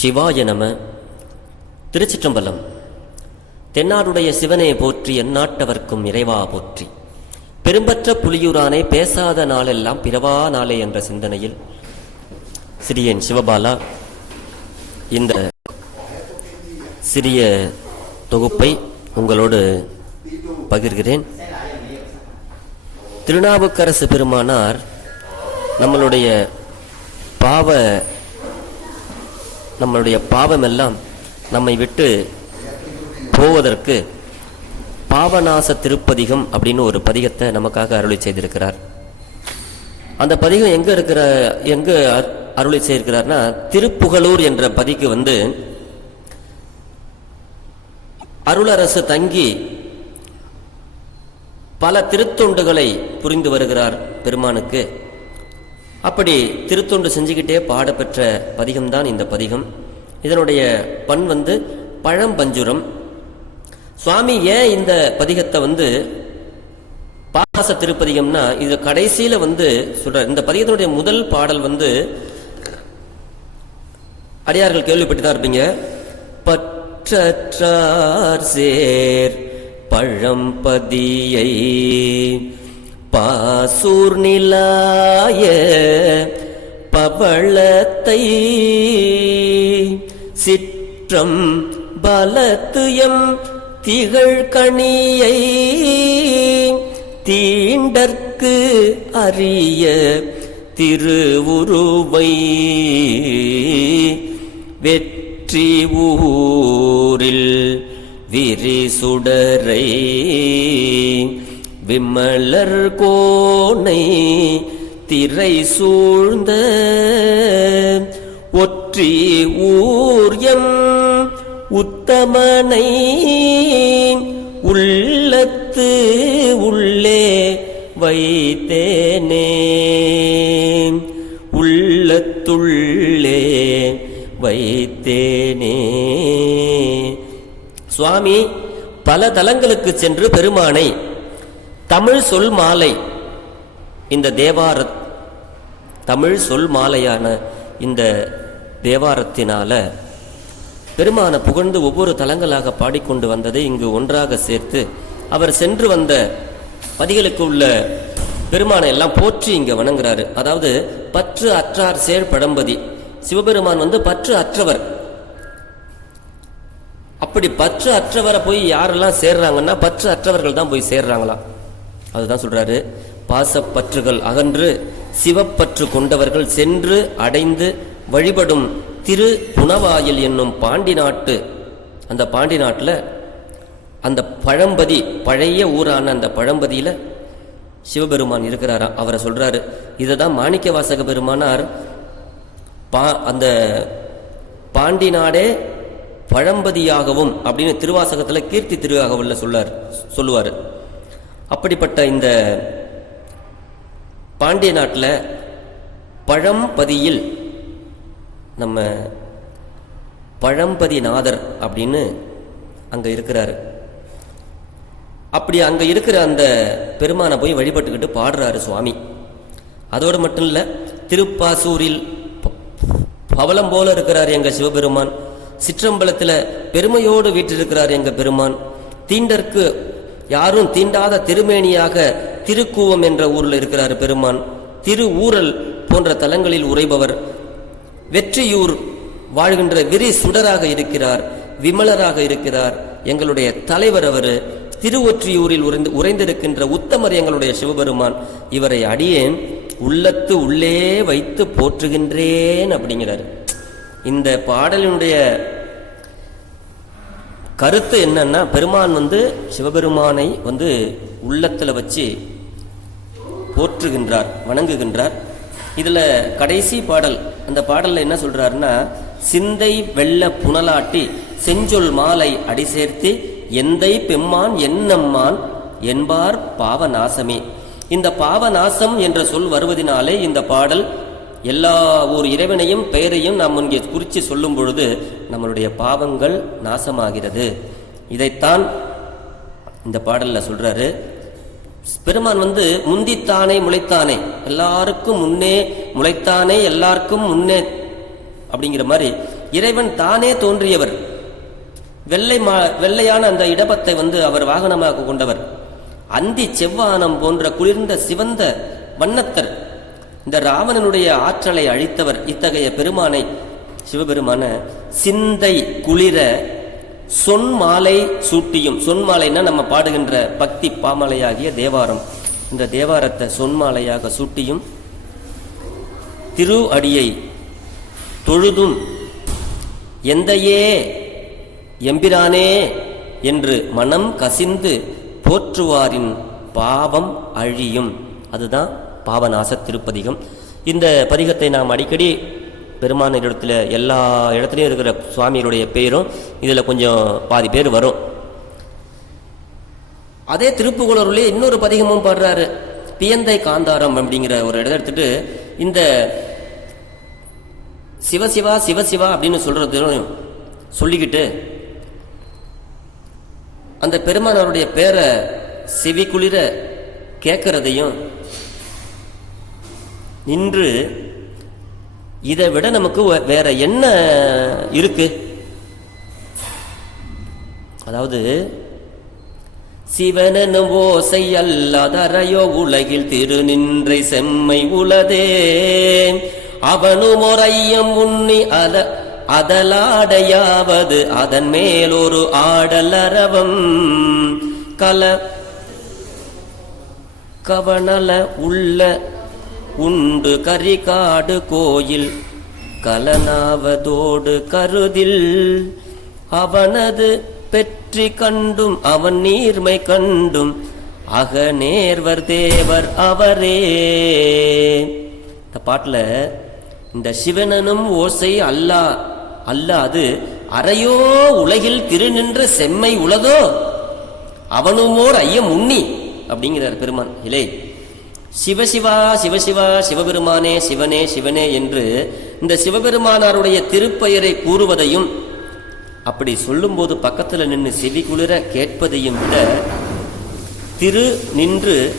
சிவாய நம. திருச்சிற்றம்பலம். தென்னாடுடைய சிவனே போற்றி எந்நாட்டவர்க்கும் இறைவா போற்றி. பெரும்பற்ற புலியூரானே பேசாத நாளெல்லாம் பிறவா நாளே என்ற சிந்தனையில் சிறியன் சிவபாலா இந்த சிறிய தொகுப்பை உங்களோடு பகிர்கிறேன். திருநாவுக்கரசு பெருமானார் நம்மளுடைய பாவ நம்மளுடைய பாவமெல்லாம் நம்மை விட்டு போவதற்கு பாவநாச திருப்பதிகம் அப்படின்னு ஒரு பதிகத்தை நமக்காக அருளி செய்திருக்கிறார். அந்த பதிகம் எங்க இருக்கிற எங்க அருளை செய்திருக்கிறார்னா திருப்புகலூர் என்ற பதிக்கு வந்து அருளரசு தங்கி பல திருத்தொண்டுகளை புரிந்து வருகிறார் பெருமானுக்கு. அப்படி திருத்தொண்டு செஞ்சுக்கிட்டே பாடப்பெற்ற பதிகம்தான் இந்த பதிகம். இதனுடைய பண் வந்து பழம்பஞ்சுரம். சுவாமி ஏன் இந்த பதிகத்தை வந்து பாச திருப்பதிகம்னா இது கடைசியில வந்து சொல்ற இந்த பதிகத்தினுடைய முதல் பாடல் வந்து அடியார்கள் கேள்விப்பட்டு தான் இருப்பீங்க. பற்றற்றார் சேர் பழம்பதியை பாசூர் நிலாய பவளத்தை சிற்றம் பலத்துயம் திகழ் கணியை தீண்டற்கு அறிய திருவுருவை வெற்றி ஊரில் விரிசுடரை விமலர் கோனை திரை சூழ்ந்த ஒற்றி ஊர்யம் உத்தமனை உள்ளத்து உள்ளே வைத்தேனே. உள்ளத்துள்ளே வைத்தேனே. சுவாமி பல தலங்களுக்கு சென்று பெருமானை தமிழ் சொல் மாலை. இந்த தேவார தமிழ் சொல் மாலையான இந்த தேவாரத்தினால பெருமான புகழ்ந்து ஒவ்வொரு தலங்களாக பாடிக்கொண்டு வந்ததை இங்கு ஒன்றாக சேர்த்து அவர் சென்று வந்த பதிகளுக்கு உள்ள பெருமானை எல்லாம் போற்றி இங்க வணங்குறாரு. அதாவது பற்று அற்றார் சேர் படம்பதி சிவபெருமான் வந்து பற்று அற்றவர். அப்படி பற்று அற்றவரை போய் யாரெல்லாம் சேர்றாங்கன்னா பற்று அற்றவர்கள் தான் போய் சேர்றாங்களாம். அதுதான் சொல்றாரு பாசப்பற்றுகள் அகன்று சிவப்பற்று கொண்டவர்கள் சென்று அடைந்து வழிபடும் திரு புனவாயில் என்னும் பாண்டி நாட்டு அந்த பாண்டி நாட்டில் அந்த பழம்பதி பழைய ஊரான அந்த பழம்பதியில் சிவபெருமான் இருக்கிறாராம் அவரை சொல்றாரு. இதை தான் மாணிக்க வாசக பெருமானார் பா அந்த பாண்டி நாடே பழம்பதியாகவும் அப்படின்னு திருவாசகத்தில் கீர்த்தி திருவாகவில் சொல்லார் சொல்லுவார். அப்படிப்பட்ட இந்த பாண்டிய நாட்டில் பழம்பதியில் நம்ம பழம்பதிநாதர் அப்படின்னு அங்கே இருக்கிறாரு. அப்படி அங்கே இருக்கிற அந்த பெருமானை போய் வழிபட்டுக்கிட்டு பாடுறாரு சுவாமி. அதோடு மட்டும் இல்லை திருப்பாசூரில் பவலம் பவளம் போல இருக்கிறார் எங்கள் சிவபெருமான். சிற்றம்பலத்தில் பெருமையோடு வீற்றிருக்கிறார் எங்கள் பெருமான். தீண்டற்கு யாரும் தீண்டாத திருமேனியாக திருக்கூவம் என்ற ஊரில் இருக்கிறார் பெருமான். திரு ஊரல் போன்ற தலங்களில் உரைபவர் வெற்றியூர் வாழ்கின்ற விரி சுடராக இருக்கிறார் விமலராக இருக்கிறார். எங்களுடைய தலைவர் அவர். திருவொற்றியூரில் உறைந்து உறைந்திருக்கின்ற உத்தமர் எங்களுடைய சிவபெருமான். இவரை அடியேன் உள்ளத்து உள்ளே வைத்து போற்றுகின்றேன் அப்படிங்கிறார். இந்த பாடலினுடைய கருத்து என்னன்னா பெருமான் வந்து சிவபெருமானை வந்து உள்ளத்துல வச்சு போற்றுகின்றார் வணங்குகின்றார். இதுல கடைசி பாடல் அந்த பாடல்ல என்ன சொல்றாருன்னா சிந்தை வெள்ள புனலாட்டி செஞ்சொல் மாலை அடி சேர்த்து எந்தை பெம்மான் என்னம்மான் என்பார் பாவநாசமே. இந்த பாவநாசம் என்ற சொல் வருவதினாலே இந்த பாடல் எல்லா ஒரு இறைவனையும் பெயரையும் நாம் இங்கே குறித்து சொல்லும் பொழுது நம்மளுடைய பாவங்கள் நாசமாகிறது. இதைத்தான் இந்த பாடலில் சொல்கிறாரு பெருமான் வந்து முந்தித்தானே முளைத்தானே எல்லாருக்கும் முன்னே முளைத்தானே எல்லாருக்கும் முன்னே அப்படிங்கிற மாதிரி இறைவன் தானே தோன்றியவர். வெள்ளை மா வெள்ளையான அந்த இடபத்தை வந்து அவர் வாகனமாக கொண்டவர். அந்தி செவ்வானம் போன்ற குளிர்ந்த சிவந்த வண்ணத்தர். இந்த ராவணனுடைய ஆற்றலை அழித்தவர் இத்தகைய பெருமானை. சிவபெருமான சிந்தை குளிர சொன்மாலை சூட்டியும். சொன்மாலைன்னா நம்ம பாடுகின்ற பக்தி பாமாலையாகிய தேவாரம். இந்த தேவாரத்தை சொன்மாலையாக சூட்டியும் திரு அடியை தொழுதும் எந்தையே எம்பிரானே என்று மனம் கசிந்து போற்றுவாரின் பாவம் அழியும். அதுதான் பாவநாச திருப்பதிகம் இந்த பதிகத்தை நாம் அடிக்கடி பெருமான இடத்துல எல்லா இடத்துலையும் இருக்கிற சுவாமிகளுடைய பேரும் இதில் கொஞ்சம் பாதி பேர் வரும். அதே திருப்புகோளூர்லேயே இன்னொரு பதிகமும் பாடுறாரு. பியந்தை காந்தாரம் அப்படிங்கிற ஒரு இடத்த எடுத்துட்டு இந்த சிவசிவா சிவசிவா அப்படின்னு சொல்றது சொல்லிக்கிட்டு அந்த பெருமானவருடைய பேரை செவி குளிர கேட்கறதையும் நின்று இதை விட நமக்கு வேற என்ன இருக்கு? அதாவது சிவனெனும் ஓசை அல்லாதரையோ உலகில் திருநின்றை செம்மை உளதே. அவனும் ஒரு உண்ணி அல அதலாடையாவது அதன் மேல் ஒரு ஆடலரவம். கல கவனல உள்ள உண்டு கரிகாடு கோயில் கலனாவதோடு கருதில். அவனது பெற்றி கண்டும் அவன் நீர்மை கண்டும் அக நேர்வர் தேவர் அவரே. இந்த பாட்டில் இந்த சிவனனும் ஓசை அல்லா அல்லாது அறையோ உலகில் திருநின்ற செம்மை உலகோ அவனுமோர் ஐயம் உண்ணி அப்படிங்கிறார் பெருமான். இலே சிவசிவா சிவசிவா சிவபெருமானே சிவனே சிவனே என்று இந்த சிவபெருமானாருடைய திருப்பெயரை கூறுவதையும் அப்படி சொல்லும்போது பக்கத்தில் நின்று செவி குளிர கேட்பதையும் விட திரு நின்று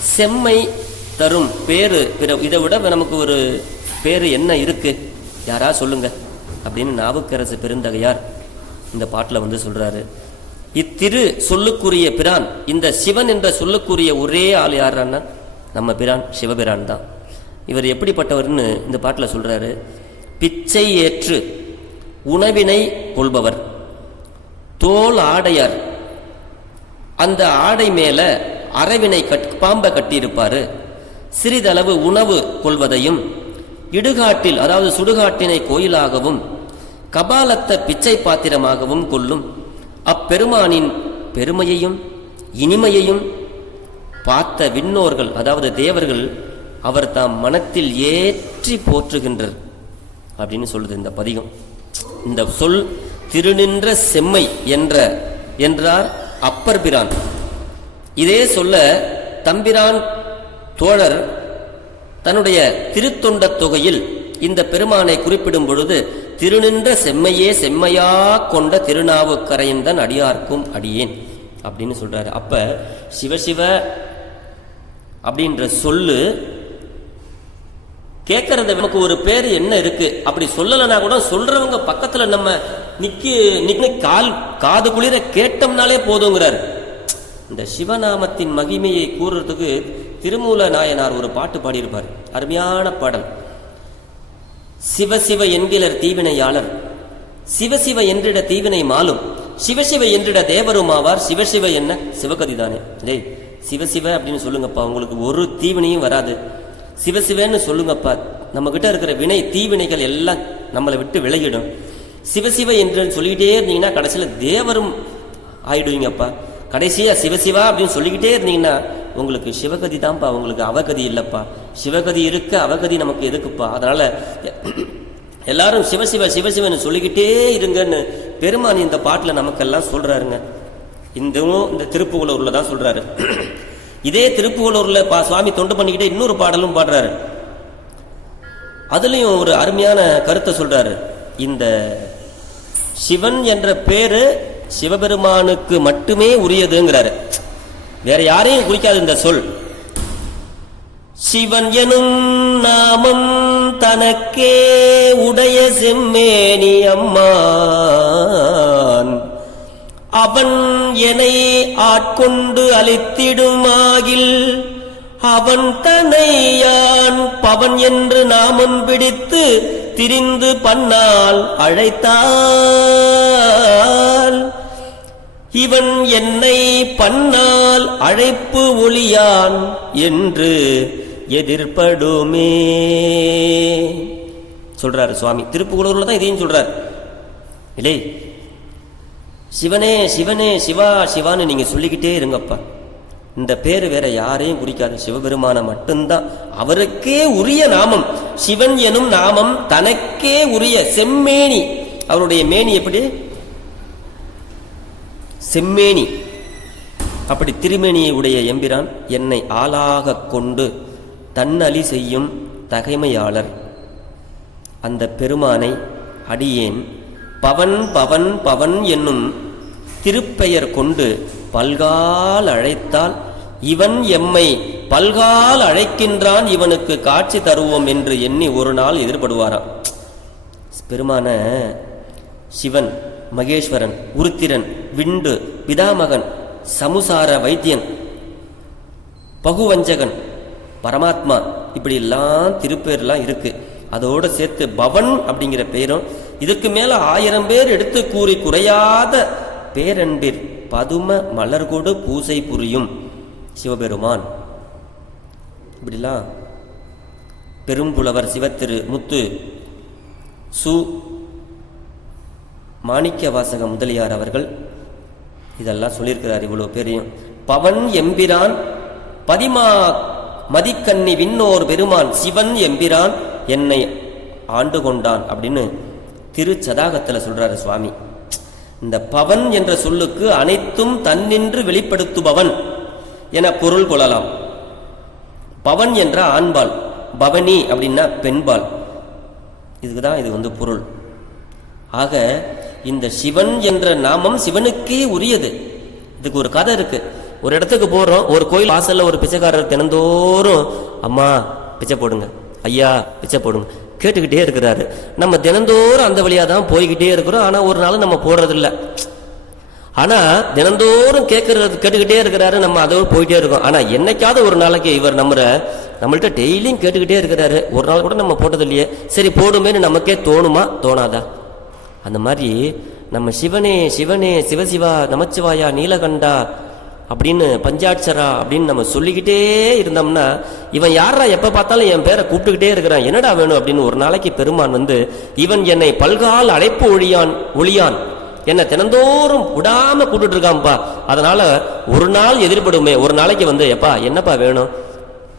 செம்மை தரும் பேரு பிற இதை விட நமக்கு ஒரு பேரு என்ன இருக்கு? யாரா சொல்லுங்க. அப்படின்னு நாவுக்கரசு பெருந்தகையார் இந்த பாட்டில் வந்து சொல்றாரு. இத்திரு சொல்லுக்குரிய பிரான் இந்த சிவன் என்ற சொல்லுக்குரிய ஒரே ஆள் யாரான்னா நம்ம பிரான் சிவபிரான் தான். இவர் எப்படிப்பட்டவர்னு இந்த பாட்டில் சொல்கிறாரு பிச்சை ஏற்று உணவினை கொள்பவர். தோல் ஆடையார். அந்த ஆடை மேலே அரவினை கட் பாம்பை கட்டியிருப்பார். சிறிதளவு உணவு கொள்வதையும் இடுகாட்டில் அதாவது சுடுகாட்டினை கோயிலாகவும் கபாலத்த பிச்சை பாத்திரமாகவும் கொள்ளும். அப்பெருமானின் பெருமையையும் இனிமையையும் பார்த்த விண்ணோர்கள் அதாவது தேவர்கள் அவர் தாம் மனத்தில் ஏற்றி போற்றுகின்றர் அப்படின்னு சொல்லுது இந்த பதிகம். இந்த சொல் திருநின்ற செம்மை என்ற என்றார் அப்பர் பிரான். இதே சொல்ல தம்பிரான் தோழர் தன்னுடைய திருத்தொண்ட தொகையில் இந்த பெருமானை குறிப்பிடும் பொழுது திருநின்ற செம்மையே செம்மையா கொண்ட திருநாவுக்கரையந்தன் அடியார்க்கும் அடியேன் அப்படின்னு சொல்றாரு. அப்ப சிவசிவ அப்படின்ற சொல்லு கேட்கறது நமக்கு ஒரு பேர் என்ன இருக்கு? அப்படி சொல்லலைன்னா கூட சொல்றவங்க பக்கத்துல நம்ம நிக்கி நிக்க கால் காது குளிர கேட்டோம்னாலே போதுங்கிறார். இந்த சிவநாமத்தின் மகிமையை கூறுறதுக்கு திருமூல நாயனார் ஒரு பாட்டு பாடியிருப்பார். அருமையான பாடல். சிவசிவ என்கிற தீவினையாளர். சிவசிவ என்றிட தீவினை மாலும். சிவசிவ என்றிட தேவரும் ஆவார் சிவசிவ என்ன? சிவகதி தானே டேய் சிவசிவ அப்படின்னு சொல்லுங்கப்பா. உங்களுக்கு ஒரு தீவினையும் வராது. சிவசிவன்னு சொல்லுங்கப்பா. நம்ம கிட்ட இருக்கிற வினை தீவினைகள் எல்லாம் நம்மளை விட்டு விலகிடும். சிவசிவ என்று சொல்லிக்கிட்டே இருந்தீங்கன்னா கடைசியில் தேவரும் ஆயிடுவீங்கப்பா. கடைசியாக சிவசிவா அப்படின்னு சொல்லிக்கிட்டே இருந்தீங்கன்னா உங்களுக்கு சிவகதி தான்ப்பா. உங்களுக்கு அவகதி இல்லைப்பா. சிவகதி இருக்க அவகதி நமக்கு எதுக்குப்பா? அதனால எல்லாரும் சிவசிவ சிவசிவன்னு சொல்லிக்கிட்டே இருங்கன்னு பெருமான் இந்த பாட்டில் நமக்கெல்லாம் சொல்கிறாருங்க இந்தவும் இந்த திருப்புகலூர்ல தான் சொல்றாரு. இதே திருப்புகலூர்ல பா சுவாமி தொண்டு பண்ணிக்கிட்டே இன்னொரு பாடலும் பாடுறாரு. அதுலயும் ஒரு அருமையான கருத்தை சொல்றாரு. இந்த சிவன் என்ற பேரு சிவபெருமானுக்கு மட்டுமே உரியதுங்கிறாரு. வேற யாரையும் குறிக்காது இந்த சொல். சிவன் எனும் நாமம் தனக்கே உடைய செம்மேனி அம்மா. அவன் என்னை ஆட்கொண்டு அழித்திடுமாகில் அவன் தன்னையான் பவன் என்று நாமம் பிடித்து திரிந்து பண்ணால் அழைத்தால். இவன் என்னை பண்ணால் அழைப்பு ஒளியான் என்று எதிர்படுமே சொல்றாரு சுவாமி. திருப்புகலூர்ல தான் இதையும் சொல்றார். இல்லை சிவனே சிவனே சிவா சிவான்னு நீங்கள் சொல்லிக்கிட்டே இருங்கப்பா. இந்த பேர் வேற யாரையும் குறிக்காது. சிவபெருமான மட்டும்தான். அவருக்கே உரிய நாமம். சிவன் எனும் நாமம் தனக்கே உரிய செம்மேனி. அவருடைய மேனி எப்படி? செம்மேனி. அப்படி திருமேனியை உடைய எம்பிரான் என்னை ஆளாகக் கொண்டு தன்னலி செய்யும் தகைமையாளர். அந்த பெருமானை அடியேன் பவன் பவன் பவன் என்னும் திருப்பெயர் கொண்டு பல்கால் அழைத்தால் இவன் எம்மை பல்கால் அழைக்கின்றான் இவனுக்கு காட்சி தருவோம் என்று எண்ணி ஒரு நாள் எதிர்படுவாராம். பெருமான சிவன் மகேஸ்வரன் உருத்திரன் விண்டு பிதாமகன் சமுசார வைத்தியன் பகுவஞ்சகன் பரமாத்மா இப்படி எல்லாம் திருப்பேர்லாம் இருக்கு. அதோடு சேர்த்து பவன் அப்படிங்கிற பெயரும் இதுக்கு மேல ஆயிரம் பேர் எடுத்து கூறி குறையாத பேரன்பிற் பதும மலர்கொடு பூசை புரியும் சிவபெருமான். இப்படிலாம் பெரும்புலவர் சிவத்திரு முத்து சு மாணிக்க வாசக முதலியார் அவர்கள் இதெல்லாம் சொல்லியிருக்கிறார் இவ்வளோ பேரையும். பவன் எம்பிரான் பதிமா மதிக்கண்ணி விண்ணோர் பெருமான் சிவன் எம்பிரான் என்னை ஆண்டு கொண்டான் அப்படின்னு திருச்சதாகத்தில் சொல்றாரு சுவாமி. இந்த பவன் என்ற சொல்லுக்கு அனைத்தும் தன்னின்று வெளிப்படுத்துபவன் என பொருள் கொள்ளலாம். பவன் என்ற ஆண்பால் பவனி அப்படின்னா பெண்பால். இதுக்கு தான் இது வந்து பொருள். ஆக இந்த சிவன் என்ற நாமம் சிவனுக்கே உரியது. இதுக்கு ஒரு கதை இருக்கு. ஒரு இடத்துக்கு போறோம் ஒரு கோயில் வாசல்ல ஒரு பிச்சைக்காரர் தினந்தோறும் அம்மா பிச்சை போடுங்க. ஐயா பிச்சை போடுங்க. கேட்டுக்கிட்டே இருக்கிறாரு. நம்ம தினந்தோறும் அந்த வழியாக தான் போய்கிட்டே இருக்கிறோம். ஆனால் ஒரு நாள் நம்ம போடுறதில்ல ஆனால் தினந்தோறும் கேட்கறது கேட்டுக்கிட்டே இருக்கிறாரு நம்ம அதோடு போயிட்டே இருக்கோம். ஆனால் என்னைக்காவது ஒரு நாளைக்கு இவர் நம்மளை நம்மள்கிட்ட டெய்லியும் கேட்டுக்கிட்டே இருக்கிறாரு. ஒரு நாள் கூட நம்ம போட்டது இல்லையே சரி போடுமேன்னு நமக்கே தோணுமா? தோணாதா? அந்த மாதிரி நம்ம சிவனே சிவனே சிவசிவா நமச்சிவாயா நீலகண்டா அப்படின்னு பஞ்சாட்சரா அப்படின்னு நம்ம சொல்லிக்கிட்டே இருந்தோம்னா இவன் யாரா எப்போ பார்த்தாலும் என் பேரை கூப்பிட்டுக்கிட்டே இருக்கிறான். என்னடா வேணும் அப்படின்னு ஒரு நாளைக்கு பெருமான் வந்து இவன் என்னை பல்கால் அழைப்பு ஒழியான் ஒளியான் என்னை தினந்தோறும் விடாம கூப்பிட்டு இருக்கான்ப்பா. அதனால ஒரு நாள் எதிர்படுமே. ஒரு நாளைக்கு வந்து எப்பா என்னப்பா வேணும்?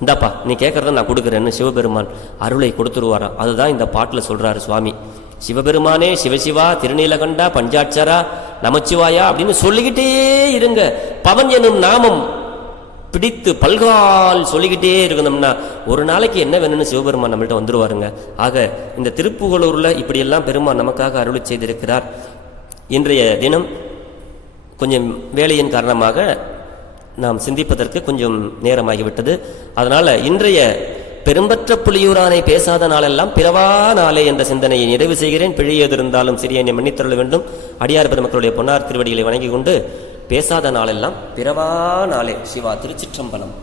இந்தாப்பா நீ கேட்கறத நான் கொடுக்குறேன்னு சிவபெருமான் அருளை கொடுத்துருவாராம். அதுதான் இந்த பாட்டில் சொல்றாரு சுவாமி. சிவபெருமானே சிவசிவா திருநீலகண்டா பஞ்சாட்சரா நமச்சிவாயா அப்படின்னு சொல்லிக்கிட்டே இருங்க. பவன் எனும் நாமம் பிடித்து பல்கால் சொல்லிக்கிட்டே இருக்கணும்னா ஒரு நாளைக்கு என்ன வேணும்னு சிவபெருமான் நம்மள்ட்ட வந்துருவாருங்க. ஆக இந்த திருப்புகலூரில் இப்படியெல்லாம் பெருமான் நமக்காக அருளி செய்திருக்கிறார். இன்றைய தினம் கொஞ்சம் வேலையின் காரணமாக நாம் சிந்திப்பதற்கு கொஞ்சம் நேரமாகிவிட்டது. அதனால் இன்றைய பெரும்பற்ற புலியூரானை பேசாத நாளெல்லாம் பிறவா நாளே என்ற சிந்தனையை நிறைவு செய்கிறேன். பிழையது இருந்தாலும் சிறியனை மன்னித்தருள வேண்டும். அடியார் பெருமக்களுடைய பொன்னார் திருவடிகளை வணங்கிக் கொண்டு பேசாத நாளெல்லாம் பிறவா நாளே. சிவா திருச்சிற்றம்பலம்.